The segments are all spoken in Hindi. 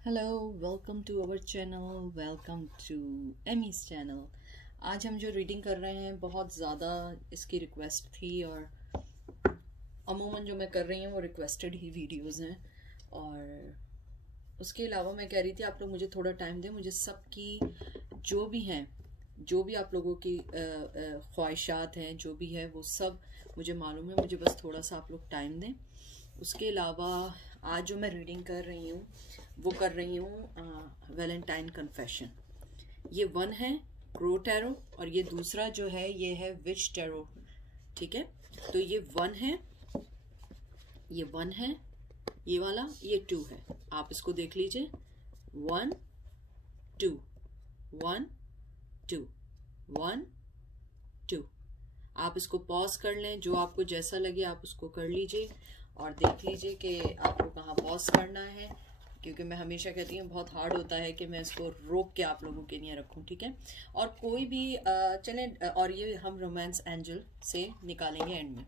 Hello, welcome to our channel, welcome to Amy's channel. आज हम जो रीडिंग कर रहे हैं बहुत ज़्यादा इसकी रिक्वेस्ट थी और अमूमन जो मैं कर रही हूँ वो रिक्वेस्टेड ही वीडियोस हैं। और उसके अलावा मैं कह रही थी आप लोग मुझे थोड़ा टाइम दें, मुझे सबकी जो भी हैं, जो भी आप लोगों की ख्वाहिशात हैं, जो भी है वो सब मुझे मालूम है। मुझे बस थोड़ा सा आप लोग टाइम दें। उसके अलावा आज जो मैं रीडिंग कर रही हूँ वो कर रही हूँ वैलेंटाइन कन्फेशन। ये वन है क्रो टैरो और ये दूसरा जो है ये है विच टैरो। ठीक है, तो ये वन है, ये वन है, ये वाला ये टू है। आप इसको देख लीजिए, one two, one two, one two. आप इसको पॉज कर लें, जो आपको जैसा लगे आप उसको कर लीजिए और देख लीजिए कि आपको कहाँ पॉज करना है, क्योंकि मैं हमेशा कहती हूँ बहुत हार्ड होता है कि मैं इसको रोक के आप लोगों के लिए रखूँ। ठीक है, और कोई भी चलें, और ये हम रोमांस एंजल से निकालेंगे एंड में।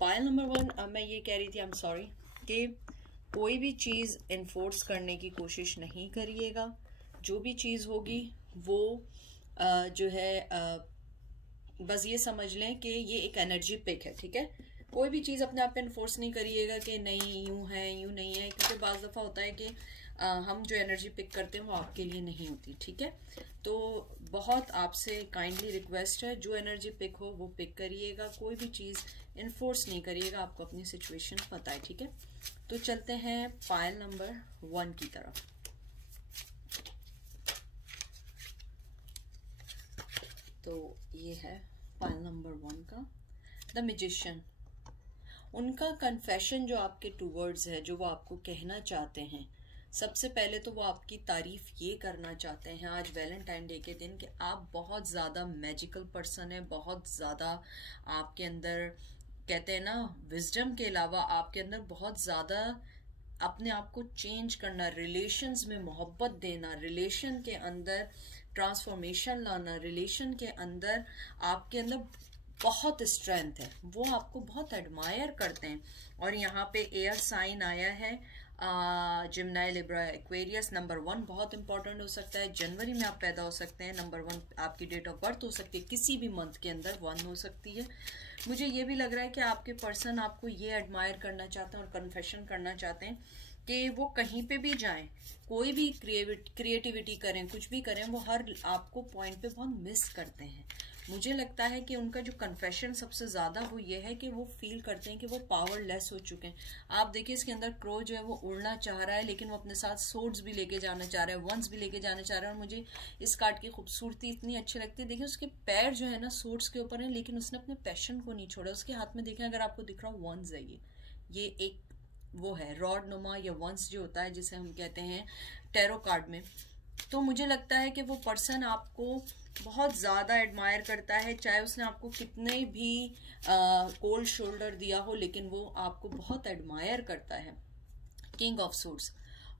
पायल नंबर वन, मैं ये कह रही थी, आई एम सॉरी, कि कोई भी चीज़ इन्फोर्स करने की कोशिश नहीं करिएगा। जो भी चीज़ होगी वो जो है बस ये समझ लें कि ये एक एनर्जी पिक है। ठीक है, कोई भी चीज़ अपने आप पे इन्फोर्स नहीं करिएगा कि नहीं यूं है यूं नहीं है, क्योंकि बाज़ दफ़ा होता है कि हम जो एनर्जी पिक करते हैं वो आपके लिए नहीं होती। ठीक है, तो बहुत आपसे काइंडली रिक्वेस्ट है, जो एनर्जी पिक हो वो पिक करिएगा, कोई भी चीज़ इन्फोर्स नहीं करिएगा, आपको अपनी सिचुएशन पता है। ठीक है, तो चलते हैं पायल नंबर वन की तरफ। तो ये है पायल नंबर वन का द मैजिशियन। उनका कन्फेशन जो आपके टूवर्ड्स है, जो वो आपको कहना चाहते हैं, सबसे पहले तो वो आपकी तारीफ ये करना चाहते हैं आज वैलेंटाइन डे के दिन कि आप बहुत ज़्यादा मैजिकल पर्सन है, बहुत ज़्यादा आपके अंदर, कहते हैं ना, विजडम के अलावा आपके अंदर बहुत ज़्यादा अपने आप को चेंज करना, रिलेशंस में मोहब्बत देना, रिलेशन के अंदर ट्रांसफॉर्मेशन लाना, रिलेशन के अंदर आपके अंदर बहुत स्ट्रेंथ है, वो आपको बहुत एडमायर करते हैं। और यहाँ पे एयर साइन आया है जिम्नाई, लिब्रा, एक्वेरियस। नंबर वन बहुत इंपॉर्टेंट हो सकता है, जनवरी में आप पैदा हो सकते हैं। नंबर वन आपकी डेट ऑफ बर्थ हो सकती है, किसी भी मंथ के अंदर वन हो सकती है। मुझे ये भी लग रहा है कि आपके पर्सन आपको ये एडमायर करना चाहते हैं और कन्फेशन करना चाहते हैं कि वो कहीं पे भी जाएं, कोई भी क्रिएटिविटी करें, कुछ भी करें, वो हर आपको पॉइंट पे बहुत मिस करते हैं। मुझे लगता है कि उनका जो कन्फेशन सबसे ज्यादा वो ये है कि वो फील करते हैं कि वो पावरलेस हो चुके हैं। आप देखिए इसके अंदर क्रो जो है वो उड़ना चाह रहा है, लेकिन वो अपने साथ सोर्ड्स भी लेके जाना चाह रहा है, वंस भी लेके जाना चाह रहा है। और मुझे इस कार्ड की खूबसूरती इतनी अच्छी लगती है। देखिए उसके पैर जो है ना सोर्ड्स के ऊपर है, लेकिन उसने अपने पैशन को नहीं छोड़ा। उसके हाथ में देखें, अगर आपको दिख रहा हो, वंस है। ये एक वो है रॉड नुमा या वंस जो होता है, जिसे हम कहते हैं टैरो कार्ड में। तो मुझे लगता है कि वो पर्सन आपको बहुत ज्यादा एडमायर करता है, चाहे उसने आपको कितने भी कोल्ड शोल्डर दिया हो, लेकिन वो आपको बहुत एडमायर करता है। किंग ऑफ सूट्स,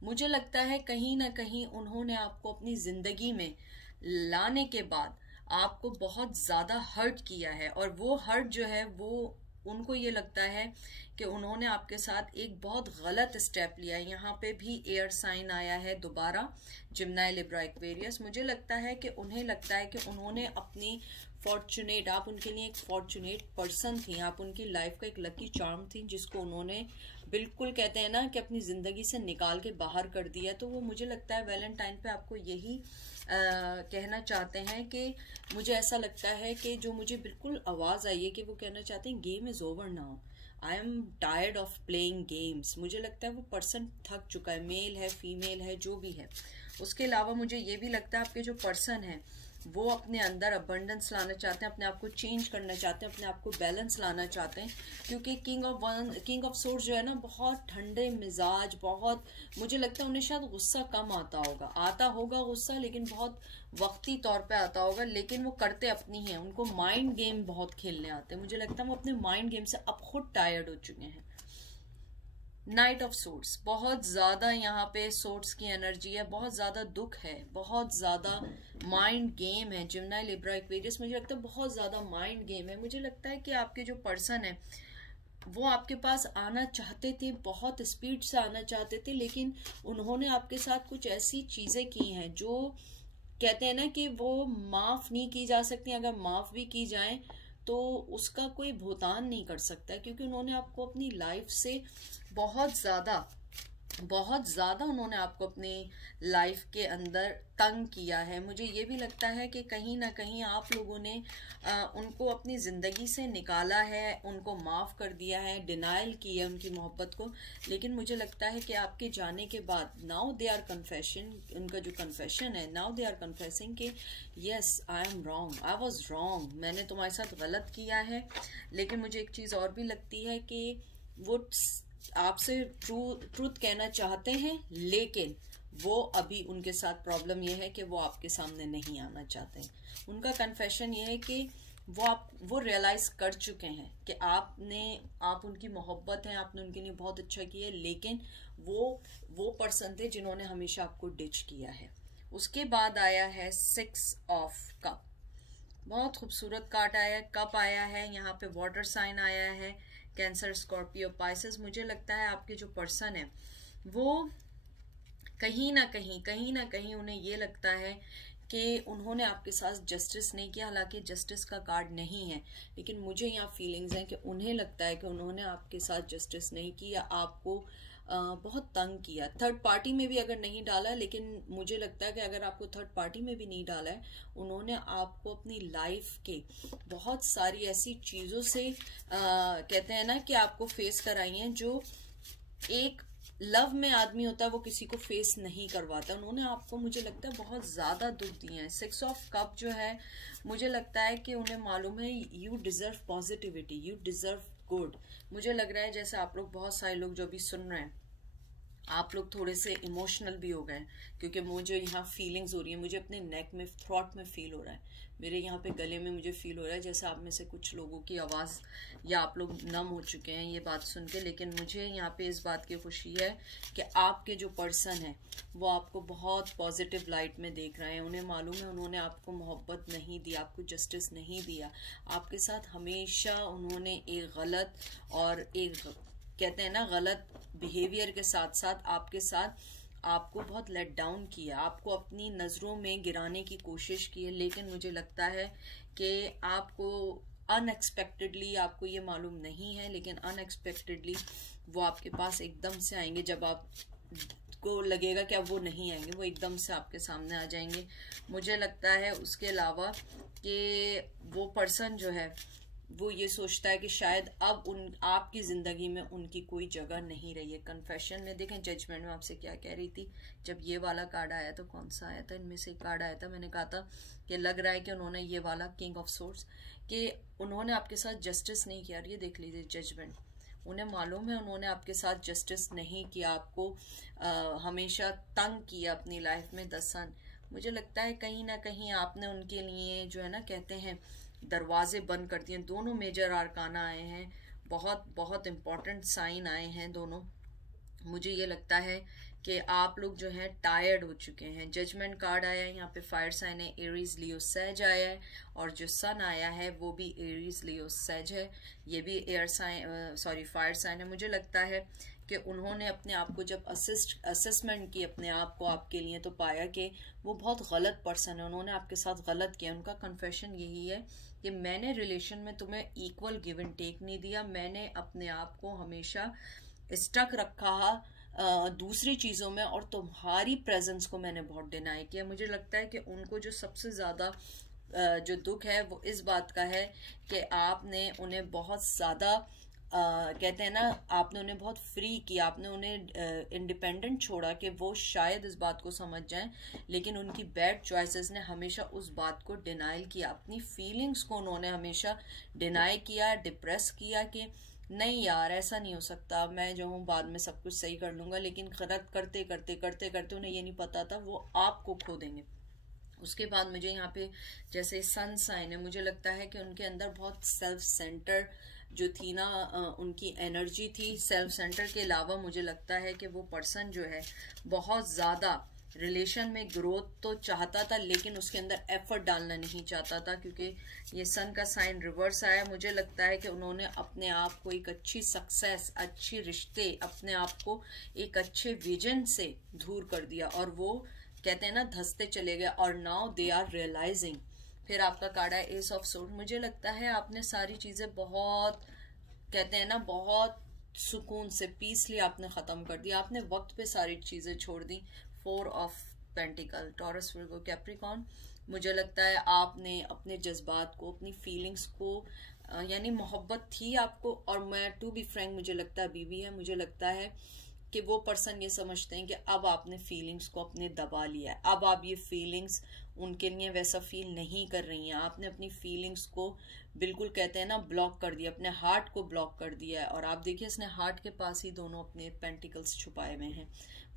मुझे लगता है कहीं ना कहीं उन्होंने आपको अपनी जिंदगी में लाने के बाद आपको बहुत ज्यादा हर्ट किया है, और वो हर्ट जो है वो उनको ये लगता है कि उन्होंने आपके साथ एक बहुत गलत स्टेप लिया है। यहाँ पे भी एयर साइन आया है दोबारा, जिम्नाई, लिब्रा, एक्वेरियस। मुझे लगता है कि उन्हें लगता है कि उन्होंने अपनी फॉर्चुनेट, आप उनके लिए एक फॉर्चुनेट पर्सन थी, आप उनकी लाइफ का एक लकी चार्म थी, जिसको उन्होंने बिल्कुल, कहते हैं ना, कि अपनी जिंदगी से निकाल के बाहर कर दिया। तो वो मुझे लगता है वैलेंटाइन पे आपको यही कहना चाहते हैं कि मुझे ऐसा लगता है कि जो मुझे बिल्कुल आवाज आई है कि वो कहना चाहते हैं game is over now, I am tired of playing games. मुझे लगता है वो पर्सन थक चुका है, मेल है फीमेल है जो भी है। उसके अलावा मुझे ये भी लगता है आपके जो पर्सन है वो अपने अंदर अबंडेंस लाना चाहते हैं, अपने आप को चेंज करना चाहते हैं, अपने आप को बैलेंस लाना चाहते हैं। क्योंकि किंग ऑफ सोर्स जो है ना, बहुत ठंडे मिजाज, बहुत, मुझे लगता है उन्हें शायद गुस्सा कम आता होगा गुस्सा, लेकिन बहुत वक्ती तौर पे आता होगा, लेकिन वो करते अपनी हैं। उनको माइंड गेम बहुत खेलने आते हैं। मुझे लगता है वो अपने माइंड गेम से अब खुद टायर्ड हो चुके हैं। नाइट ऑफ सोर्ट्स, बहुत ज्यादा यहाँ पे सोर्ट्स की एनर्जी है, बहुत ज्यादा दुख है, बहुत ज्यादा माइंड गेम है। जिम्नाई, लिब्रा, एक्वेरियस, मुझे लगता है बहुत ज्यादा माइंड गेम है। मुझे लगता है कि आपके जो पर्सन है वो आपके पास आना चाहते थे, बहुत स्पीड से आना चाहते थे, लेकिन उन्होंने आपके साथ कुछ ऐसी चीजें की हैं जो कहते हैं ना कि वो माफ नहीं की जा सकती। अगर माफ भी की जाए तो उसका कोई भुगतान नहीं कर सकता, क्योंकि उन्होंने आपको अपनी लाइफ से बहुत ज़्यादा उन्होंने आपको अपनी लाइफ के अंदर तंग किया है। मुझे ये भी लगता है कि कहीं ना कहीं आप लोगों ने उनको अपनी ज़िंदगी से निकाला है, उनको माफ़ कर दिया है, डिनायल की है उनकी मोहब्बत को। लेकिन मुझे लगता है कि आपके जाने के बाद नाउ दे आर कन्फेशन, उनका जो कन्फेशन है, नाउ दे आर कन्फेसिंग कि yes I am wrong, I was wrong, मैंने तुम्हारे साथ गलत किया है। लेकिन मुझे एक चीज़ और भी लगती है कि वो आपसे ट्रूथ कहना चाहते हैं, लेकिन वो अभी उनके साथ प्रॉब्लम ये है कि वो आपके सामने नहीं आना चाहते हैं। उनका कन्फेशन ये है कि वो रियलाइज कर चुके हैं कि आप उनकी मोहब्बत है, आपने उनके लिए बहुत अच्छा किया, लेकिन वो पर्सन थे जिन्होंने हमेशा आपको डिच किया है। उसके बाद आया है 6 ऑफ कप, बहुत खूबसूरत कार्ड आया है। कप आया है, यहाँ पे वाटर साइन आया है, कैंसर, स्कॉर्पियो, पाइसेस। मुझे लगता है आपके जो पर्सन है वो कहीं ना कहीं उन्हें ये लगता है कि उन्होंने आपके साथ जस्टिस नहीं किया। हालांकि जस्टिस का कार्ड नहीं है, लेकिन मुझे यहाँ फीलिंग्स हैं कि उन्हें लगता है कि उन्होंने आपके साथ जस्टिस नहीं किया, आपको बहुत तंग किया। थर्ड पार्टी में भी अगर नहीं डाला, लेकिन मुझे लगता है कि अगर आपको थर्ड पार्टी में भी नहीं डाला है, उन्होंने आपको अपनी लाइफ के बहुत सारी ऐसी चीज़ों से कहते हैं ना कि आपको फेस कराई हैं, जो एक लव में आदमी होता है वो किसी को फेस नहीं करवाता। उन्होंने आपको, मुझे लगता है, बहुत ज़्यादा दुख दिए हैं। 6 ऑफ कप जो है, मुझे लगता है कि उन्हें मालूम है you deserve positivity, you deserve good. मुझे लग रहा है जैसे आप लोग, बहुत सारे लोग जो अभी सुन रहे हैं, आप लोग थोड़े से इमोशनल भी हो गए, क्योंकि मुझे यहाँ फीलिंग्स हो रही है, मुझे अपने नेक में, थ्रॉट में फील हो रहा है, मेरे यहाँ पे गले में मुझे फील हो रहा है जैसे आप में से कुछ लोगों की आवाज़ या आप लोग नम हो चुके हैं ये बात सुन के। लेकिन मुझे यहाँ पे इस बात की खुशी है कि आपके जो पर्सन है वो आपको बहुत पॉजिटिव लाइट में देख रहे हैं। उन्हें मालूम है उन्होंने आपको मोहब्बत नहीं दी, आपको जस्टिस नहीं दिया, आपके साथ हमेशा उन्होंने एक गलत और एक कहते हैं ना गलत बिहेवियर के साथ साथ आपके साथ आपको बहुत लेट डाउन किया, आपको अपनी नज़रों में गिराने की कोशिश की है। लेकिन मुझे लगता है कि आपको अनएक्सपेक्टेडली, आपको ये मालूम नहीं है, लेकिन अनएक्सपेक्टेडली वो आपके पास एकदम से आएंगे। जब आपको लगेगा कि अब वो नहीं आएंगे, वो एकदम से आपके सामने आ जाएंगे। मुझे लगता है उसके अलावा कि वो पर्सन जो है वो ये सोचता है कि शायद अब आपकी ज़िंदगी में उनकी कोई जगह नहीं रही है। कन्फेशन में देखें, जजमेंट में आपसे क्या कह रही थी, जब ये वाला कार्ड आया तो कौन सा आया था, इनमें से एक कार्ड आया था, मैंने कहा था कि लग रहा है कि उन्होंने ये वाला किंग ऑफ सोर्ड्स, कि उन्होंने आपके साथ जस्टिस नहीं किया। ये देख लीजिए जजमेंट, उन्हें मालूम है उन्होंने आपके साथ जस्टिस नहीं किया, आपको हमेशा तंग किया अपनी लाइफ में। 10 सन, मुझे लगता है कहीं ना कहीं आपने उनके लिए जो है ना कहते हैं दरवाजे बंद कर दिए। दोनों मेजर आर्काना आए हैं, बहुत बहुत इम्पोर्टेंट साइन आए हैं दोनों। मुझे ये लगता है कि आप लोग जो हैं टायर्ड हो चुके हैं। जजमेंट कार्ड आया है, यहाँ पे फायर साइन है, एरीज लियो सेज आया है, और जो सन आया है वो भी एरीज लियो सेज है, ये भी एयर साइन फायर साइन है। मुझे लगता है कि उन्होंने अपने आप को जब असेसमेंट की अपने आप को आपके लिए, तो पाया कि वो बहुत गलत पर्सन है, उन्होंने आपके साथ गलत किया। उनका कन्फेशन यही है कि मैंने रिलेशन में तुम्हें इक्वल गिव एंड टेक नहीं दिया, मैंने अपने आप को हमेशा स्टक रखा दूसरी चीज़ों में, और तुम्हारी प्रेजेंस को मैंने बहुत डिनाई किया। मुझे लगता है कि उनको जो सबसे ज़्यादा जो दुख है वो इस बात का है कि आपने उन्हें बहुत ज़्यादा कहते हैं ना, आपने उन्हें बहुत फ्री किया, आपने उन्हें इंडिपेंडेंट छोड़ा कि वो शायद इस बात को समझ जाएं, लेकिन उनकी बैड चॉइसेस ने हमेशा उस बात को डिनाइल किया, अपनी फीलिंग्स को उन्होंने हमेशा डिनाई किया, डिप्रेस किया कि नहीं यार ऐसा नहीं हो सकता, मैं जो हूँ बाद में सब कुछ सही कर लूँगा। लेकिन गलत करते करते करते करते उन्हें ये नहीं पता था वो आपको खो देंगे। उसके बाद मुझे यहाँ पे जैसे सन साइन है, मुझे लगता है कि उनके अंदर बहुत सेल्फ सेंटर जो थी ना, उनकी एनर्जी थी सेल्फ सेंटर के अलावा। मुझे लगता है कि वो पर्सन जो है बहुत ज़्यादा रिलेशन में ग्रोथ तो चाहता था, लेकिन उसके अंदर एफर्ट डालना नहीं चाहता था, क्योंकि ये सन का साइन रिवर्स आया। मुझे लगता है कि उन्होंने अपने आप को एक अच्छी सक्सेस, अच्छी रिश्ते, अपने आप को एक अच्छे विजन से दूर कर दिया, और वो कहते हैं ना धंसते चले गए, और नाउ दे आर रियलाइजिंग। फिर आपका कार्ड है एस ऑफ सोर्ड। मुझे लगता है आपने सारी चीजें बहुत, कहते हैं ना, बहुत सुकून से, पीसली आपने खत्म कर दिया, आपने वक्त पे सारी चीजें छोड़ दी। 4 of pentacle, taurus, Virgo, Capricorn. मुझे लगता है आपने अपने जज्बात को, अपनी फीलिंग्स को, यानी मोहब्बत थी आपको, और मैं टू बी फ्रैंक मुझे लगता है अभी भी है। मुझे लगता है कि वो पर्सन ये समझते हैं कि अब आपने फीलिंग्स को अपने दबा लिया है, अब आप ये फीलिंग्स उनके लिए वैसा फील नहीं कर रही हैं, आपने अपनी फीलिंग्स को बिल्कुल, कहते हैं ना, ब्लॉक कर दिया, अपने हार्ट को ब्लॉक कर दिया है। और आप देखिए इसने हार्ट के पास ही दोनों अपने पेंटिकल्स छुपाए हुए हैं।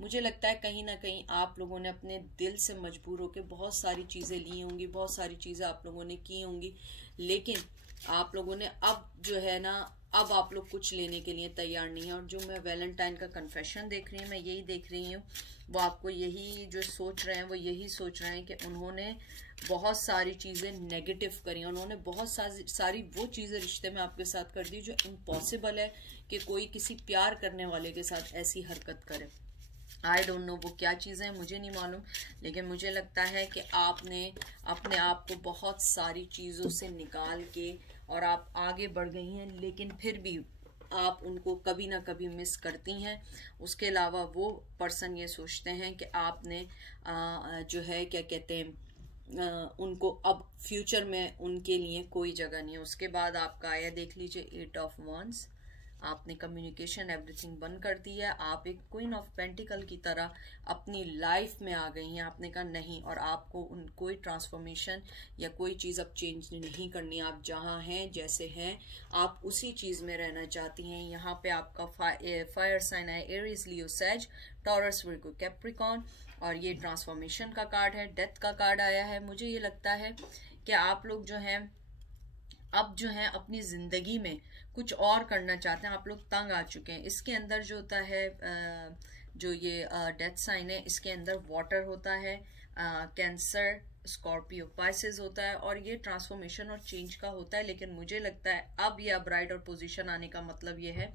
मुझे लगता है कहीं ना कहीं आप लोगों ने अपने दिल से मजबूर होकर बहुत सारी चीज़ें ली होंगी, बहुत सारी चीज़ें आप लोगों ने की होंगी, लेकिन आप लोगों ने अब जो है ना, अब आप लोग कुछ लेने के लिए तैयार नहीं है। और जो मैं वैलेंटाइन का कन्फेशन देख रही हूँ, मैं यही देख रही हूँ, वो आपको यही जो सोच रहे हैं, वो यही सोच रहे हैं कि उन्होंने बहुत सारी चीज़ें नेगेटिव करी, उन्होंने बहुत सारी वो चीज़ें रिश्ते में आपके साथ कर दी जो इम्पॉसिबल है कि कोई किसी प्यार करने वाले के साथ ऐसी हरकत करे। आई डोंट नो वो क्या चीज़ें हैं, मुझे नहीं मालूम, लेकिन मुझे लगता है कि आपने अपने आप को बहुत सारी चीज़ों से निकाल के और आप आगे बढ़ गई हैं, लेकिन फिर भी आप उनको कभी ना कभी मिस करती हैं। उसके अलावा वो पर्सन ये सोचते हैं कि आपने जो है क्या कहते हैं, उनको अब फ्यूचर में उनके लिए कोई जगह नहीं है। उसके बाद आपका आया, देख लीजिए, 8 ऑफ वांड्स। आपने कम्युनिकेशन एवरीथिंग बंद कर दी है, आप एक क्वीन ऑफ पेंटिकल की तरह अपनी लाइफ में आ गई हैं। आपने कहा नहीं, और आपको कोई ट्रांसफॉर्मेशन या कोई चीज़ अब चेंज नहीं करनी, आप जहाँ हैं जैसे हैं आप उसी चीज़ में रहना चाहती हैं। यहाँ पे आपका फायर साइन है एरीज, लियो, सैज, टॉरस, विर्गो, कैप्रिकॉर्न, और ये ट्रांसफॉर्मेशन का कार्ड है, डेथ का कार्ड आया है। मुझे ये लगता है कि आप लोग जो हैं अब जो है अपनी ज़िंदगी में कुछ और करना चाहते हैं, आप लोग तंग आ चुके हैं। इसके अंदर जो होता है, जो ये डेथ साइन है, इसके अंदर वाटर होता है, कैंसर, स्कॉर्पियो, पाइसेस होता है, और ये ट्रांसफॉर्मेशन और चेंज का होता है। लेकिन मुझे लगता है अब ये अपराइट और पोजीशन आने का मतलब ये है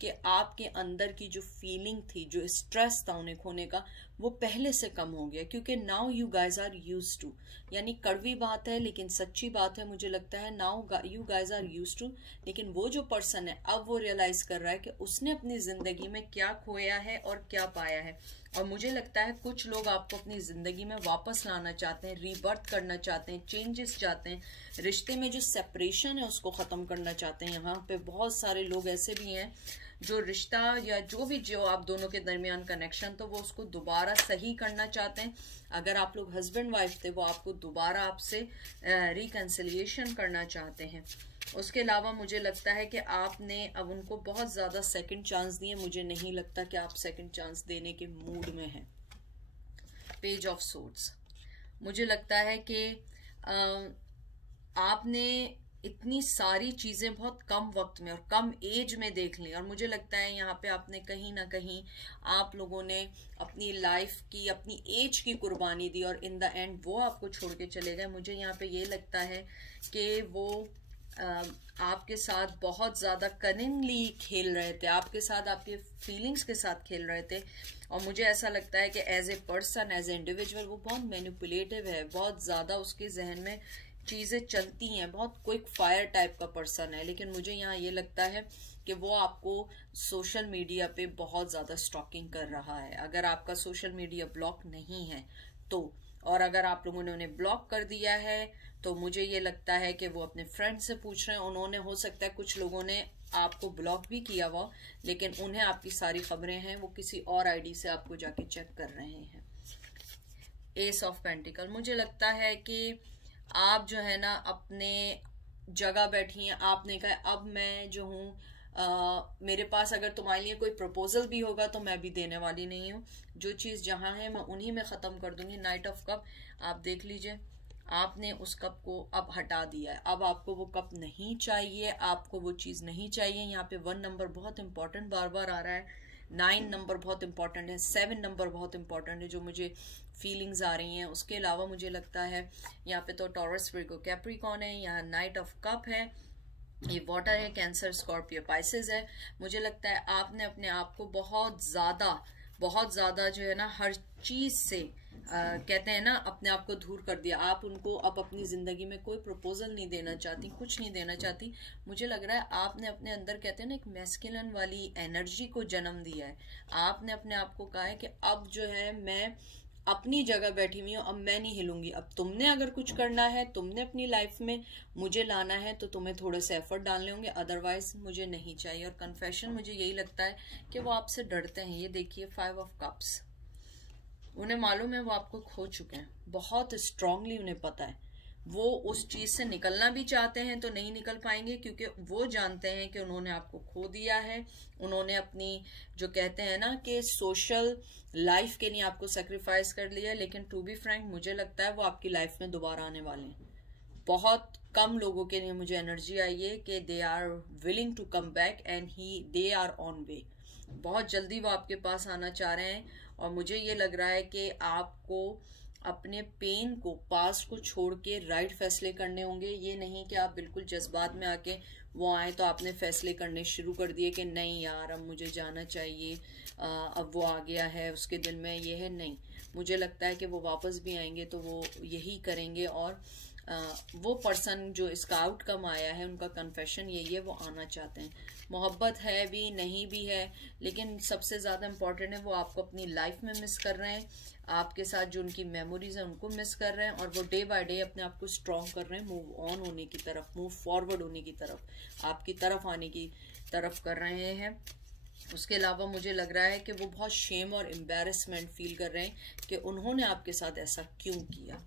कि आपके अंदर की जो फीलिंग थी, जो स्ट्रेस था उन्हें खोने का, वो पहले से कम हो गया, क्योंकि now you guys are used to, यानी कड़वी बात है लेकिन सच्ची बात है। मुझे लगता है now you guys are used to, लेकिन वो जो पर्सन है अब वो रियलाइज कर रहा है कि उसने अपनी जिंदगी में क्या खोया है और क्या पाया है। और मुझे लगता है कुछ लोग आपको अपनी जिंदगी में वापस लाना चाहते हैं, रीबर्थ करना चाहते हैं, चेंजेस चाहते हैं, रिश्ते में जो सेपरेशन है उसको खत्म करना चाहते हैं। यहाँ पे बहुत सारे लोग ऐसे भी हैं जो रिश्ता या जो आप दोनों के दरमियान कनेक्शन, तो वो उसको दोबारा सही करना चाहते हैं। अगर आप लोग हस्बैंड वाइफ थे, वो आपको दोबारा आपसे रिकन्सिलिएशन करना चाहते हैं। उसके अलावा मुझे लगता है कि आपने अब उनको बहुत ज़्यादा सेकंड चांस दिए, मुझे नहीं लगता कि आप सेकंड चांस देने के मूड में हैं। पेज ऑफ सोर्ड्स, मुझे लगता है कि आपने इतनी सारी चीज़ें बहुत कम वक्त में और कम एज में देख ली, और मुझे लगता है यहाँ पे आपने कहीं ना कहीं आप लोगों ने अपनी लाइफ की, अपनी एज की कुर्बानी दी, और इन द एंड वो आपको छोड़ के चले गए। मुझे यहाँ पे ये लगता है कि वो आपके साथ बहुत ज़्यादा कनिंगली खेल रहे थे, आपके साथ, आपके फीलिंग्स के साथ खेल रहे थे। और मुझे ऐसा लगता है कि as a person, as a individual वो बहुत मैनिपुलेटिव है, बहुत ज़्यादा उसके जहन में चीज़ें चलती हैं, बहुत क्विक फायर टाइप का पर्सन है। लेकिन मुझे यहाँ ये लगता है कि वो आपको सोशल मीडिया पे बहुत ज़्यादा स्टॉकिंग कर रहा है। अगर आपका सोशल मीडिया ब्लॉक नहीं है तो, और अगर आप लोगों ने उन्हें ब्लॉक कर दिया है तो मुझे ये लगता है कि वो अपने फ्रेंड से पूछ रहे हैं। उन्होंने, हो सकता है कुछ लोगों ने आपको ब्लॉक भी किया हुआ, लेकिन उन्हें आपकी सारी खबरें हैं, वो किसी और आईडी से आपको जाके चेक कर रहे हैं। एस ऑफ पेंटिकल, मुझे लगता है कि आप जो है ना अपने जगह बैठी हैं, आपने कहा अब मैं जो हूँ, मेरे पास अगर तुम्हारे लिए कोई प्रपोजल भी होगा तो मैं भी देने वाली नहीं हूँ, जो चीज़ जहाँ है मैं उन्हीं में ख़त्म कर दूंगी। नाइट ऑफ कप, आप देख लीजिए, आपने उस कप को अब हटा दिया है, अब आपको वो कप नहीं चाहिए, आपको वो चीज़ नहीं चाहिए। यहाँ पे 1 नंबर बहुत इंपॉर्टेंट बार बार आ रहा है 9 नंबर बहुत इंपॉर्टेंट है, 7 नंबर बहुत इंपॉर्टेंट है जो मुझे फीलिंग्स आ रही हैं। उसके अलावा मुझे लगता है यहाँ पे तो टॉरस, विर्गो, कैप्रिकॉर्न है, यहाँ नाइट ऑफ कप है, ये वाटर है, कैंसर, स्कॉर्पियो, पाइसेस है। मुझे लगता है आपने अपने आप को बहुत ज़्यादा जो है ना हर चीज़ से कहते हैं ना अपने आप को दूर कर दिया। आप उनको अब अपनी ज़िंदगी में कोई प्रपोजल नहीं देना चाहती, कुछ नहीं देना चाहती। मुझे लग रहा है आपने अपने अंदर कहते हैं ना एक मैस्कुलिन वाली एनर्जी को जन्म दिया है। आपने अपने आप को कहा है कि अब जो है मैं अपनी जगह बैठी हुई हूँ, अब मैं नहीं हिलूंगी। अब तुमने अगर कुछ करना है, तुमने अपनी लाइफ में मुझे लाना है तो तुम्हें थोड़े से एफर्ट डालने होंगे, अदरवाइज मुझे नहीं चाहिए। और कन्फेशन मुझे यही लगता है कि वो आपसे डरते हैं। ये देखिए 5 ऑफ कप्स, उन्हें मालूम है वो आपको खो चुके हैं, बहुत स्ट्रांगली उन्हें पता है। वो उस चीज से निकलना भी चाहते हैं तो नहीं निकल पाएंगे, क्योंकि वो जानते हैं कि उन्होंने आपको खो दिया है। उन्होंने अपनी जो कहते हैं ना कि सोशल लाइफ के लिए आपको सेक्रीफाइस कर लिया है। लेकिन टू बी फ्रैंक मुझे लगता है वो आपकी लाइफ में दोबारा आने वाले हैं। बहुत कम लोगों के लिए मुझे एनर्जी आई है कि they are willing to come back and they are on way. बहुत जल्दी वो आपके पास आना चाह रहे हैं। और मुझे ये लग रहा है कि आपको अपने पेन को, पास्ट को छोड़ के राइट फैसले करने होंगे। ये नहीं कि आप बिल्कुल जज्बात में आके वो आए तो आपने फैसले करने शुरू कर दिए कि नहीं यार अब मुझे जाना चाहिए, अब वो आ गया है उसके दिल में ये है। नहीं, मुझे लगता है कि वो वापस भी आएंगे तो वो यही करेंगे। और वो पर्सन जो इसका आउटकम आया है उनका कन्फेशन यही है, वो आना चाहते हैं। मोहब्बत है भी, नहीं भी है, लेकिन सबसे ज़्यादा इम्पोर्टेंट है वो आपको अपनी लाइफ में मिस कर रहे हैं। आपके साथ जो उनकी मेमोरीज हैं उनको मिस कर रहे हैं। और वो डे बाय डे अपने आप को स्ट्रॉन्ग कर रहे हैं, मूव ऑन होने की तरफ, मूव फॉरवर्ड होने की तरफ, आपकी तरफ आने की तरफ कर रहे हैं। उसके अलावा मुझे लग रहा है कि वो बहुत शेम और एम्बैरेसमेंट फील कर रहे हैं कि उन्होंने आपके साथ ऐसा क्यों किया।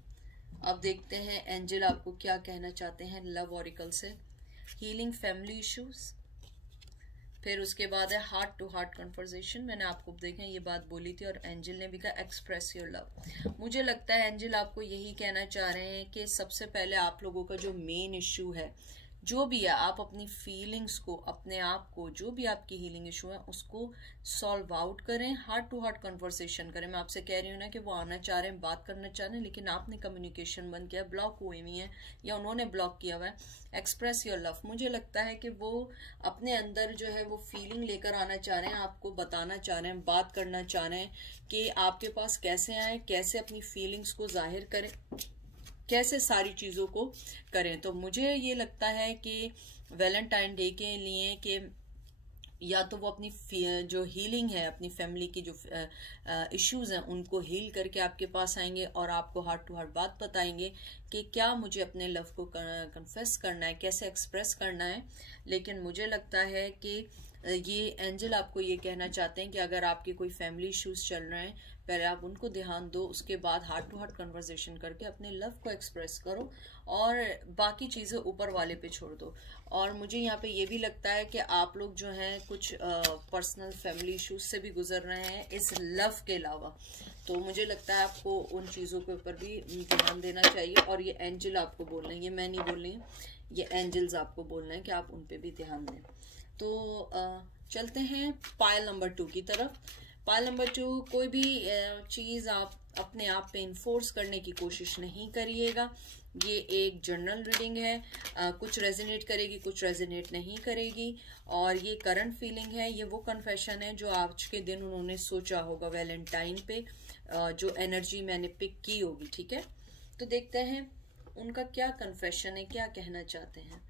अब देखते हैं एंजल आपको क्या कहना चाहते हैं लव ऑरिकल से। हीलिंग फैमिली इश्यूज, फिर उसके बाद है हार्ट टू हार्ट कन्वर्सेशन। मैंने आपको देखें ये बात बोली थी और एंजल ने भी कहा एक्सप्रेस योर लव। मुझे लगता है एंजल आपको यही कहना चाह रहे हैं कि सबसे पहले आप लोगों का जो मेन इश्यू है जो भी है, आप अपनी फीलिंग्स को, अपने आप को, जो भी आपकी हीलिंग इशू है उसको सॉल्व आउट करें, हार्ट टू हार्ट कन्वर्सेशन करें। मैं आपसे कह रही हूँ ना कि वो आना चाह रहे हैं, बात करना चाह रहे हैं, लेकिन आपने कम्युनिकेशन बंद किया, ब्लॉक हुई हुई है या उन्होंने ब्लॉक किया हुआ है। एक्सप्रेस योर लव, मुझे लगता है कि वो अपने अंदर जो है वो फीलिंग लेकर आना चाह रहे हैं, आपको बताना चाह रहे हैं, बात करना चाह रहे हैं कि आपके पास कैसे आए, कैसे अपनी फीलिंग्स को जाहिर करें, कैसे सारी चीज़ों को करें। तो मुझे ये लगता है कि वैलेंटाइन डे के लिए कि या तो वो अपनी जो हीलिंग है, अपनी फैमिली की जो इश्यूज हैं उनको हील करके आपके पास आएंगे और आपको हार्ट टू हार्ट बात बताएंगे कि क्या मुझे अपने लव को कन्फेस करना है, कैसे एक्सप्रेस करना है। लेकिन मुझे लगता है कि ये एंजल आपको ये कहना चाहते हैं कि अगर आपके कोई फैमिली इश्यूज चल रहे हैं, पहले आप उनको ध्यान दो, उसके बाद हार्ट टू हार्ट कन्वर्सेशन करके अपने लव को एक्सप्रेस करो और बाकी चीज़ें ऊपर वाले पे छोड़ दो। और मुझे यहाँ पे ये भी लगता है कि आप लोग जो हैं कुछ पर्सनल फैमिली इश्यूज से भी गुजर रहे हैं इस लव के अलावा, तो मुझे लगता है आपको उन चीज़ों के ऊपर भी ध्यान देना चाहिए। और ये एंजल आपको बोल रहे हैं, ये मैं नहीं बोल रही हूँ, ये एंजल्स आपको बोल रहे हैं कि आप उन पर भी ध्यान दें। तो चलते हैं पायल नंबर 2 की तरफ। पायल नंबर 2, कोई भी चीज़ आप अपने आप पे इन्फोर्स करने की कोशिश नहीं करिएगा। ये एक जनरल रीडिंग है, कुछ रेजोनेट करेगी, कुछ रेजोनेट नहीं करेगी। और ये करंट फीलिंग है, ये वो कन्फेशन है जो आज के दिन उन्होंने सोचा होगा वैलेंटाइन पे, जो एनर्जी मैंने पिक की होगी। ठीक है, तो देखते हैं उनका क्या कन्फेशन है, क्या कहना चाहते हैं।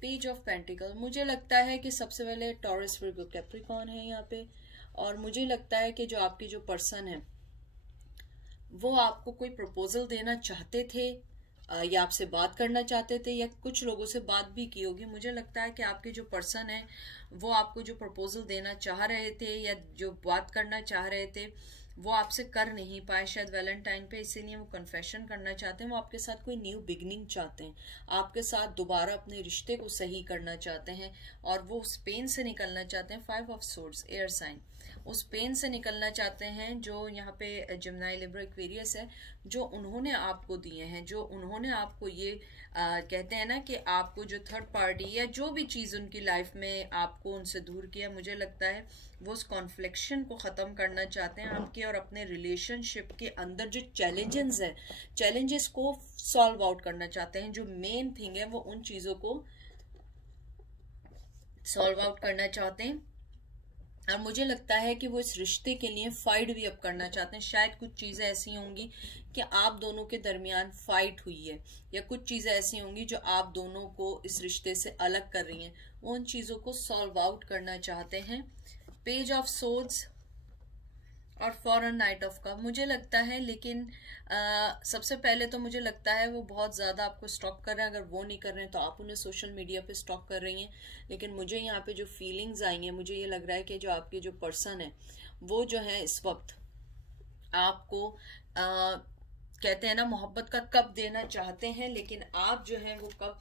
पेज ऑफ पेंटिकल, मुझे लगता है कि सबसे पहले टॉरस, विर्गो, कैप्रिकॉर्न है यहाँ पे। और मुझे लगता है कि जो आपकी जो पर्सन है वो आपको कोई प्रपोजल देना चाहते थे या आपसे बात करना चाहते थे या कुछ लोगों से बात भी की होगी। मुझे लगता है कि आपके जो पर्सन है वो आपको जो प्रपोजल देना चाह रहे थे या जो बात करना चाह रहे थे वो आपसे कर नहीं पाए शायद वैलेंटाइन पे, इसीलिए वो कन्फेशन करना चाहते हैं। वो आपके साथ कोई न्यू बिगनिंग चाहते हैं, आपके साथ दोबारा अपने रिश्ते को सही करना चाहते हैं और वो उस पेन से निकलना चाहते हैं। 5 ऑफ सोर्ड्स, एयर साइन, उस पेन से निकलना चाहते हैं जो यहाँ पे जिम्नाई लिब्रा एक्वेरियस है, जो उन्होंने आपको दिए हैं, जो उन्होंने आपको ये कहते हैं ना कि आपको जो थर्ड पार्टी या जो भी चीज़ उनकी लाइफ में आपको उनसे दूर किया, मुझे लगता है वो उस कॉन्फ्लिक्शन को ख़त्म करना चाहते हैं आपके और अपने रिलेशनशिप के अंदर जो चैलेंजेस है, चैलेंजेस को सॉल्व आउट करना चाहते हैं। जो मेन थिंग है वो उन चीज़ों को सॉल्व आउट करना चाहते हैं और मुझे लगता है कि वो इस रिश्ते के लिए फाइट भी अब करना चाहते हैं। शायद कुछ चीज़ें ऐसी होंगी कि आप दोनों के दरमियान फाइट हुई है या कुछ चीज़ें ऐसी होंगी जो आप दोनों को इस रिश्ते से अलग कर रही हैं, वो उन चीज़ों को सॉल्व आउट करना चाहते हैं। पेज ऑफ सोर्ड्स और फॉरन नाइट ऑफ कप मुझे लगता है, लेकिन सबसे पहले तो मुझे लगता है वो बहुत ज़्यादा आपको स्टॉक कर रहे हैं। अगर वो नहीं कर रहे हैं तो आप उन्हें सोशल मीडिया पे स्टॉक कर रही हैं। लेकिन मुझे यहाँ पे जो फीलिंग्स आई हैं, मुझे ये लग रहा है कि जो आपके जो पर्सन है वो जो है इस वक्त आपको कहते हैं ना मोहब्बत का कप देना चाहते हैं, लेकिन आप जो है वो कप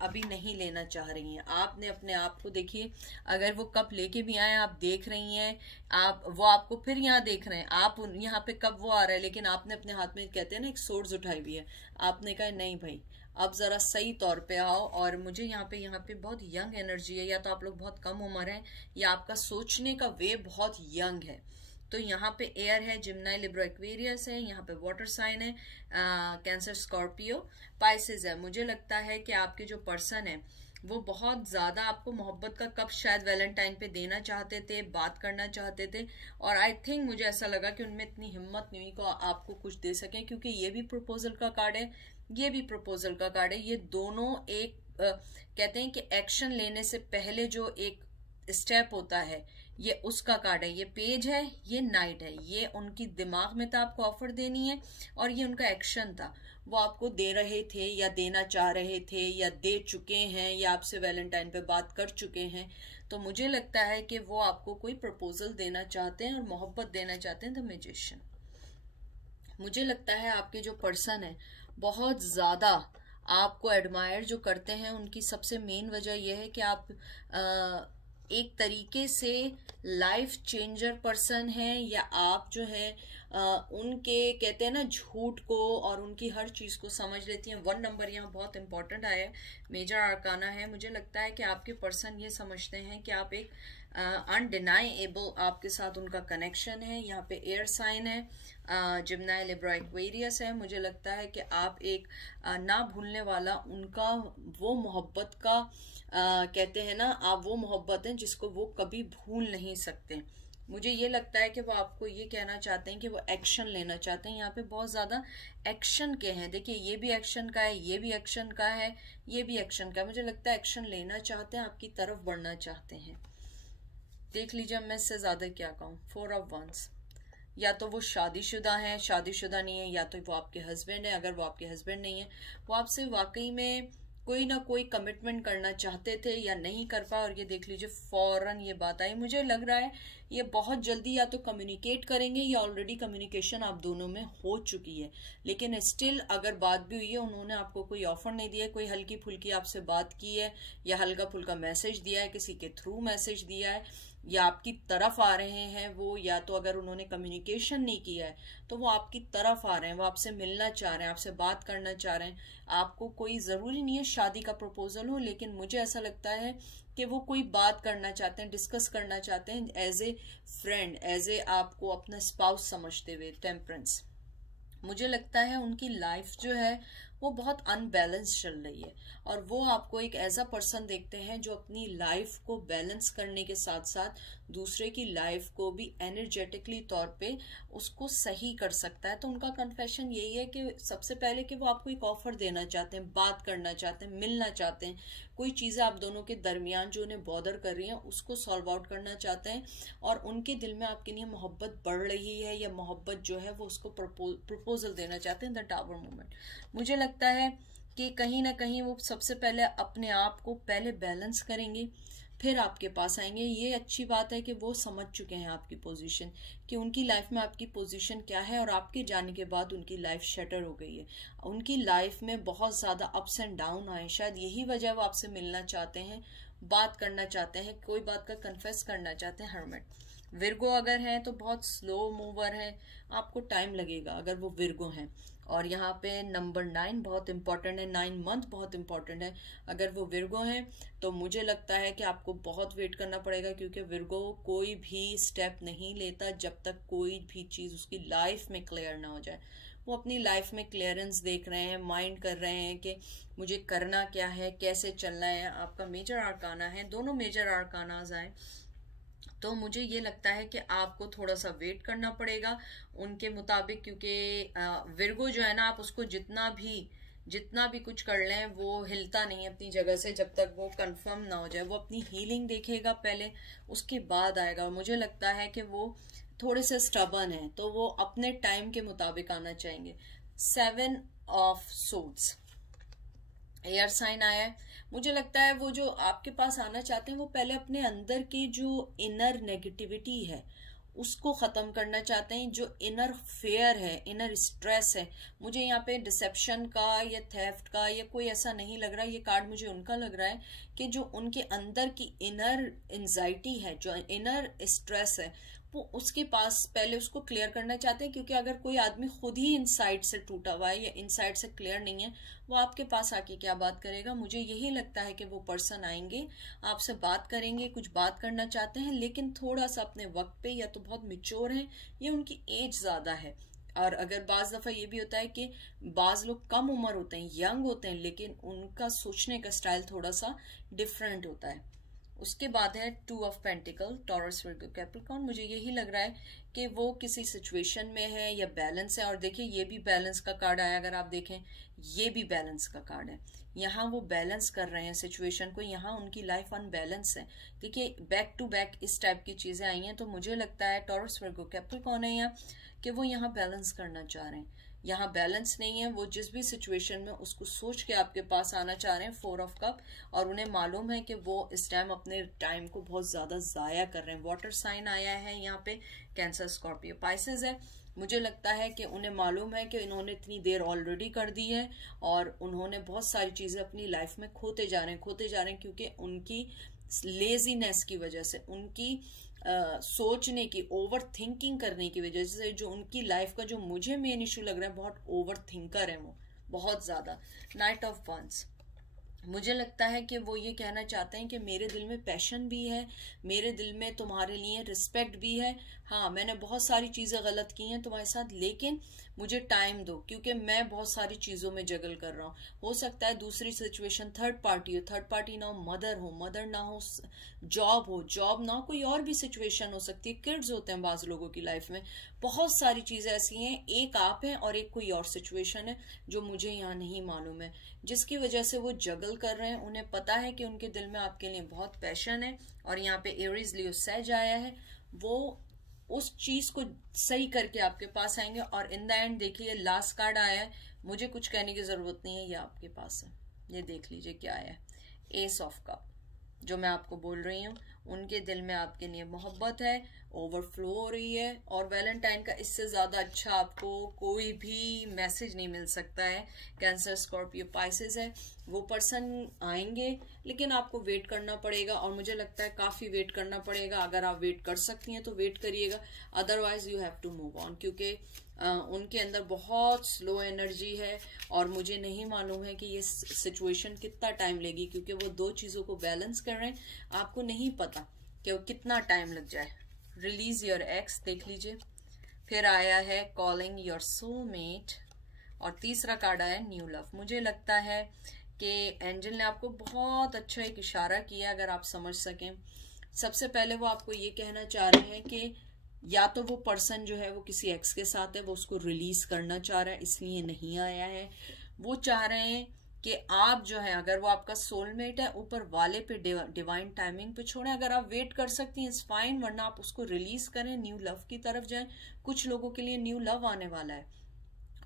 अभी नहीं लेना चाह रही हैं। आपने अपने आप को देखिए, अगर वो कप लेके भी आए, आप देख रही हैं, आप वो आपको फिर यहाँ देख रहे हैं, आप यहाँ पे कब वो आ रहा है, लेकिन आपने अपने हाथ में कहते हैं ना एक सोर्स उठाई हुई है। आपने कहा नहीं भाई अब जरा सही तौर पे आओ। और मुझे यहाँ पे बहुत यंग एनर्जी है, या तो आप लोग बहुत कम उम्र हैं या आपका सोचने का वे बहुत यंग है। तो यहाँ पे एयर है, जिम्नाई लिब्रा एक्वेरियस है, यहाँ पे वाटर साइन है, कैंसर स्कॉर्पियो पाइसेस है। मुझे लगता है कि आपके जो पर्सन है वो बहुत ज़्यादा आपको मोहब्बत का कप शायद वैलेंटाइन पे देना चाहते थे, बात करना चाहते थे, और आई थिंक मुझे ऐसा लगा कि उनमें इतनी हिम्मत नहीं हुई कि आपको कुछ दे सकें, क्योंकि ये भी प्रपोजल का कार्ड है, ये भी प्रपोजल का कार्ड है। ये दोनों एक कहते हैं कि एक्शन लेने से पहले जो एक स्टेप होता है, ये उसका कार्ड है। ये पेज है, ये नाइट है। ये उनकी दिमाग में था आपको ऑफर देनी है, और ये उनका एक्शन था। वो आपको दे रहे थे या देना चाह रहे थे या दे चुके हैं या आपसे वैलेंटाइन पे बात कर चुके हैं। तो मुझे लगता है कि वो आपको कोई प्रपोजल देना चाहते हैं और मोहब्बत देना चाहते हैं। द मैजिशियन, मुझे लगता है आपके जो पर्सन है बहुत ज़्यादा आपको एडमायर जो करते हैं, उनकी सबसे मेन वजह यह है कि आप एक तरीके से लाइफ चेंजर पर्सन हैं, या आप जो है उनके कहते हैं ना झूठ को और उनकी हर चीज़ को समझ लेती हैं। 1 नंबर यहाँ बहुत इंपॉर्टेंट आया है, मेजर आर्काना है। मुझे लगता है कि आपके पर्सन ये समझते हैं कि आप एक अनडिनाइएबल आपके साथ उनका कनेक्शन है। यहाँ पे एयर साइन है, जिम्नाई लिब्रा एक्वेरियस है। मुझे लगता है कि आप एक ना भूलने वाला उनका वो मोहब्बत का कहते हैं ना, आप वो मोहब्बत हैं जिसको वो कभी भूल नहीं सकते। मुझे ये लगता है कि वो आपको ये कहना चाहते हैं कि वो एक्शन लेना चाहते हैं। यहाँ पे बहुत ज़्यादा एक्शन के हैं, देखिए ये भी एक्शन का है, ये भी एक्शन का है, ये भी एक्शन का है। मुझे लगता है एक्शन लेना चाहते हैं, आपकी तरफ बढ़ना चाहते हैं। देख लीजिए मैं इससे ज़्यादा क्या कहूँ। 4 ऑफ वंस, या तो वो शादीशुदा हैं, शादीशुदा नहीं है, या तो वो आपके हस्बैंड है। अगर वो आपके हस्बैंड नहीं है, वो आपसे वाकई में कोई ना कोई कमिटमेंट करना चाहते थे या नहीं कर पाए, और ये देख लीजिए फौरन ये बात आई। मुझे लग रहा है ये बहुत जल्दी या तो कम्युनिकेट करेंगे या ऑलरेडी कम्युनिकेशन आप दोनों में हो चुकी है, लेकिन स्टिल अगर बात भी हुई है, उन्होंने आपको कोई ऑफर नहीं दिया है, कोई हल्की फुल्की आपसे बात की है या हल्का फुल्का मैसेज दिया है, किसी के थ्रू मैसेज दिया है, या आपकी तरफ आ रहे हैं वो, या तो अगर उन्होंने कम्युनिकेशन नहीं किया है तो वो आपकी तरफ आ रहे हैं, वो आपसे मिलना चाह रहे हैं, आपसे बात करना चाह रहे हैं। आपको कोई ज़रूरी नहीं है शादी का प्रपोजल हो, लेकिन मुझे ऐसा लगता है कि वो कोई बात करना चाहते हैं, डिस्कस करना चाहते हैं as a friend, as a आपको अपना स्पाउस समझते हुए। टेम्परेंस, मुझे लगता है उनकी लाइफ जो है वो बहुत अनबैलेंस चल रही है, और वो आपको एक ऐसा पर्सन देखते हैं जो अपनी लाइफ को बैलेंस करने के साथ साथ दूसरे की लाइफ को भी एनर्जेटिकली तौर पे उसको सही कर सकता है। तो उनका कन्फेशन यही है कि सबसे पहले कि वो आपको एक ऑफर देना चाहते हैं, बात करना चाहते हैं, मिलना चाहते हैं, कोई चीज़ें आप दोनों के दरमियान जो उन्हें बॉदर कर रही हैं उसको सॉल्व आउट करना चाहते हैं, और उनके दिल में आपके लिए मोहब्बत बढ़ रही है, या मोहब्बत जो है वो उसको प्रपोजल देना चाहते हैं। द टावर मोमेंट, मुझे लगता है कि कहीं ना कहीं वो सबसे पहले अपने आप को पहले बैलेंस करेंगे, फिर आपके पास आएंगे। ये अच्छी बात है कि वो समझ चुके हैं आपकी पोजीशन, कि उनकी लाइफ में आपकी पोजीशन क्या है, और आपके जाने के बाद उनकी लाइफ शटर हो गई है। उनकी लाइफ में बहुत ज़्यादा अप्स एंड डाउन आए, शायद यही वजह वो आपसे मिलना चाहते हैं, बात करना चाहते हैं, कोई बात का कन्फेस करना चाहते हैं। हर्मिट, विर्गो अगर है तो बहुत स्लो मूवर है, आपको टाइम लगेगा अगर वो विर्गो हैं। और यहाँ पे नंबर 9 बहुत इंपॉर्टेंट है, 9 मंथ बहुत इंपॉर्टेंट है। अगर वो विर्गो हैं तो मुझे लगता है कि आपको बहुत वेट करना पड़ेगा, क्योंकि विर्गो कोई भी स्टेप नहीं लेता जब तक कोई भी चीज़ उसकी लाइफ में क्लियर ना हो जाए। वो अपनी लाइफ में क्लियरेंस देख रहे हैं, माइंड कर रहे हैं कि मुझे करना क्या है, कैसे चलना है। आपका मेजर आर्काना है, दोनों मेजर आर्कानाज आए, तो मुझे ये लगता है कि आपको थोड़ा सा वेट करना पड़ेगा उनके मुताबिक, क्योंकि विर्गो जो है ना, आप उसको जितना भी कुछ कर लें वो हिलता नहीं अपनी जगह से जब तक वो कंफर्म ना हो जाए। वो अपनी हीलिंग देखेगा पहले, उसके बाद आएगा। और मुझे लगता है कि वो थोड़े से स्टबर्न है, तो वो अपने टाइम के मुताबिक आना चाहेंगे। 7 ऑफ सोर्ड्स एयर साइन आया है। मुझे लगता है वो जो आपके पास आना चाहते हैं वो पहले अपने अंदर की जो इनर नेगेटिविटी है उसको खत्म करना चाहते हैं, जो इनर फेयर है, इनर स्ट्रेस है। मुझे यहाँ पे डिसेप्शन का या थेफ्ट का या कोई ऐसा नहीं लग रहा। ये कार्ड मुझे उनका लग रहा है कि जो उनके अंदर की इनर एंजाइटी है, जो इनर स्ट्रेस है, वो उसके पास पहले उसको क्लियर करना चाहते हैं। क्योंकि अगर कोई आदमी खुद ही इनसाइड से टूटा हुआ है या इनसाइड से क्लियर नहीं है, वो आपके पास आके क्या बात करेगा। मुझे यही लगता है कि वो पर्सन आएंगे, आपसे बात करेंगे, कुछ बात करना चाहते हैं, लेकिन थोड़ा सा अपने वक्त पे, या तो बहुत मिच्योर है या उनकी एज ज्यादा है। और अगर बाज दफा ये भी होता है कि बाज लोग कम उम्र होते हैं, यंग होते हैं, लेकिन उनका सोचने का स्टाइल थोड़ा सा डिफरेंट होता है। उसके बाद है 2 of pentacle, taurus, Virgo, Capricorn. मुझे यही लग रहा है कि वो किसी सिचुएशन में है या बैलेंस है। और देखिए ये भी बैलेंस का कार्ड आया, अगर आप देखें ये भी बैलेंस का कार्ड है। यहाँ वो बैलेंस कर रहे हैं सिचुएशन को, यहाँ उनकी लाइफ अनबैलेंस है। देखिए बैक टू बैक इस टाइप की चीजें आई हैं, तो मुझे लगता है टॉरस, वर्गो, कैप्रिकॉर्न है यहाँ, कि वो यहाँ बैलेंस करना चाह रहे हैं। यहाँ बैलेंस नहीं है, वो जिस भी सिचुएशन में उसको सोच के आपके पास आना चाह रहे हैं। 4 ऑफ कप, और उन्हें मालूम है कि वो इस टाइम अपने टाइम को बहुत ज्यादा जाया कर रहे हैं। वाटर साइन आया है यहाँ पे, कैंसर, स्कॉर्पियो, पाइसेस है। मुझे लगता है कि उन्हें मालूम है कि इन्होंने इतनी देर ऑलरेडी कर दी है और उन्होंने बहुत सारी चीजें अपनी लाइफ में खोते जा रहे हैं, क्योंकि उनकी लेजीनेस की वजह से, उनकी सोचने की, ओवर थिंकिंग करने की वजह से, जो उनकी लाइफ का जो मुझे मेन इशू लग रहा है, बहुत ओवर थिंकर है वो, बहुत ज्यादा। नाइट ऑफ वंस, मुझे लगता है कि वो ये कहना चाहते हैं कि मेरे दिल में पैशन भी है, मेरे दिल में तुम्हारे लिए रिस्पेक्ट भी है। हाँ, मैंने बहुत सारी चीजें गलत की हैं तुम्हारे साथ, लेकिन मुझे टाइम दो, क्योंकि मैं बहुत सारी चीजों में जगल कर रहा हूँ। हो सकता है दूसरी सिचुएशन थर्ड पार्टी हो, थर्ड पार्टी ना हो, मदर ना हो, जॉब ना हो, कोई और भी सिचुएशन हो सकती है। किड्स होते हैं बाज लोगों की लाइफ में, बहुत सारी चीजें ऐसी हैं। एक आप हैं और एक कोई और सिचुएशन है जो मुझे यहाँ नहीं मालूम है, जिसकी वजह से वो जगल कर रहे हैं। उन्हें पता है कि उनके दिल में आपके लिए बहुत पैशन है। और यहाँ पे एरीज, लियो, सेज आया है, वो उस चीज को सही करके आपके पास आएंगे। और इन द एंड देखिए लास्ट कार्ड आया है, मुझे कुछ कहने की जरूरत नहीं है, ये आपके पास है। ये देख लीजिए क्या आया है, एस ऑफ कप। जो मैं आपको बोल रही हूँ, उनके दिल में आपके लिए मोहब्बत है, ओवरफ्लो हो रही है। और वैलेंटाइन का इससे ज्यादा अच्छा आपको कोई भी मैसेज नहीं मिल सकता है। कैंसर, स्कॉर्पियो, पाइसेस है, वो पर्सन आएंगे, लेकिन आपको वेट करना पड़ेगा। और मुझे लगता है काफी वेट करना पड़ेगा। अगर आप वेट कर सकती हैं तो वेट करिएगा, otherwise you have to move on, क्योंकि उनके अंदर बहुत स्लो एनर्जी है। और मुझे नहीं मालूम है कि ये सिचुएशन कितना टाइम लेगी, क्योंकि वो दो चीजों को बैलेंस कर रहे हैं। आपको नहीं पता कि वो कितना टाइम लग जाए। रिलीज योर एक्स देख लीजिए, फिर आया है कॉलिंग योर सोलमेट, और तीसरा कार्ड आया न्यू लव। मुझे लगता है कि एंजल ने आपको बहुत अच्छा एक इशारा किया, अगर आप समझ सकें। सबसे पहले वो आपको ये कहना चाह रहे हैं कि या तो वो पर्सन जो है वो किसी एक्स के साथ है, वो उसको रिलीज करना चाह रहा है, इसलिए नहीं आया है। वो चाह रहे हैं कि आप जो है, अगर वो आपका सोलमेट है, ऊपर वाले पे डिवाइन टाइमिंग पे छोड़ें। अगर आप वेट कर सकती हैं इट्स फाइन, वरना आप उसको रिलीज करें, न्यू लव की तरफ जाएं। कुछ लोगों के लिए न्यू लव आने वाला है,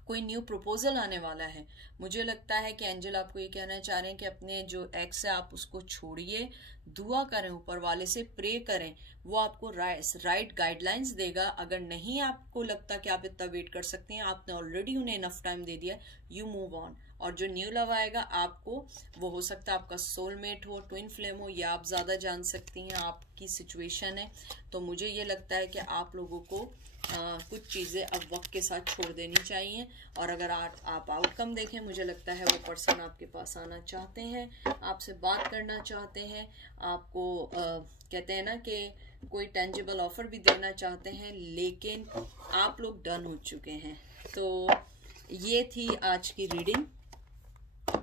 कोई न्यू प्रपोजल आने वाला है। मुझे लगता है कि एंजल आपको ये कहना चाह रहे हैं कि अपने जो एक्स है आप उसको छोड़िए, दुआ करें, ऊपर वाले से प्रे करें, वो आपको राइट गाइडलाइंस देगा। अगर नहीं आपको लगता कि आप इतना वेट कर सकते हैं, आपने ऑलरेडी उन्हें इनफ टाइम दे दिया, यू मूव ऑन। और जो न्यू लव आएगा आपको, वो हो सकता है आपका सोलमेट हो, ट्विन फ्लेम हो, या आप ज़्यादा जान सकती हैं, आपकी सिचुएशन है। तो मुझे ये लगता है कि आप लोगों को कुछ चीज़ें अब वक्त के साथ छोड़ देनी चाहिए। और अगर आप आउटकम देखें, मुझे लगता है वो पर्सन आपके पास आना चाहते हैं, आपसे बात करना चाहते हैं, आपको कहते हैं ना कि कोई टेंजिबल ऑफर भी देना चाहते हैं, लेकिन आप लोग डन हो चुके हैं। तो ये थी आज की रीडिंग,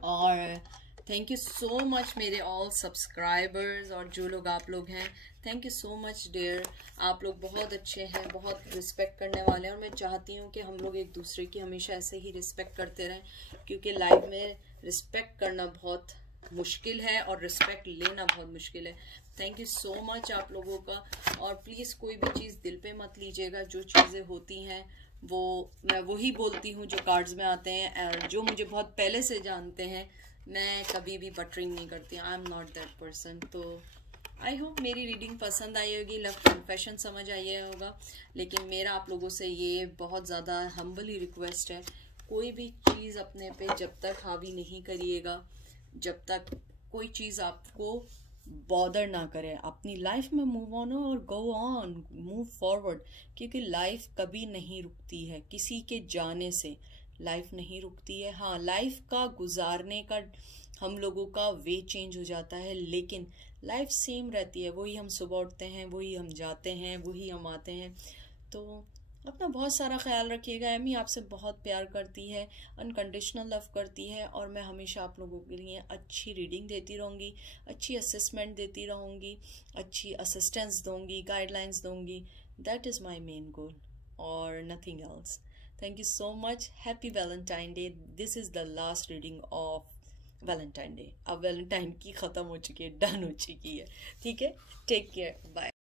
और थैंक यू सो मच मेरे ऑल सब्सक्राइबर्स, और जो लोग आप लोग हैं, thank you so much dear. आप लोग बहुत अच्छे हैं, बहुत रिस्पेक्ट करने वाले हैं, और मैं चाहती हूँ कि हम लोग एक दूसरे की हमेशा ऐसे ही रिस्पेक्ट करते रहें, क्योंकि लाइफ में रिस्पेक्ट करना बहुत मुश्किल है और रिस्पेक्ट लेना बहुत मुश्किल है। थैंक यू सो मच आप लोगों का। और प्लीज़ कोई भी चीज़ दिल पे मत लीजिएगा, जो चीज़ें होती हैं वो मैं वही बोलती हूँ जो कार्ड्स में आते हैं, और जो मुझे बहुत पहले से जानते हैं, मैं कभी भी बटरिंग नहीं करती, I am not that person. तो आई होप मेरी रीडिंग पसंद आई होगी, लव कन्फेशन समझ आई होगा। लेकिन मेरा आप लोगों से ये बहुत ज़्यादा हम्बली रिक्वेस्ट है, कोई भी चीज़ अपने पे जब तक हावी नहीं करिएगा, जब तक कोई चीज़ आपको बॉदर ना करे, अपनी लाइफ में मूव ऑन और गो ऑन, मूव फॉरवर्ड, क्योंकि लाइफ कभी नहीं रुकती है, किसी के जाने से लाइफ नहीं रुकती है। हाँ, लाइफ का गुजारने का हम लोगों का वे चेंज हो जाता है, लेकिन लाइफ सेम रहती है। वही हम सुबह उठते हैं, वही हम जाते हैं, वही हम आते हैं। तो अपना बहुत सारा ख्याल रखिएगा। एमी आपसे बहुत प्यार करती है, अनकंडीशनल लव करती है, और मैं हमेशा आप लोगों के लिए अच्छी रीडिंग देती रहूँगी, अच्छी असेसमेंट देती रहूँगी, अच्छी असिस्टेंस दूँगी, गाइडलाइंस दूँगी। That is my main goal और nothing else. Thank you so much. Happy Valentine Day. This is the last reading of Valentine Day. अब वैलेंटाइन की ख़त्म हो चुकी है, डन हो चुकी है। ठीक है, टेक केयर, बाय।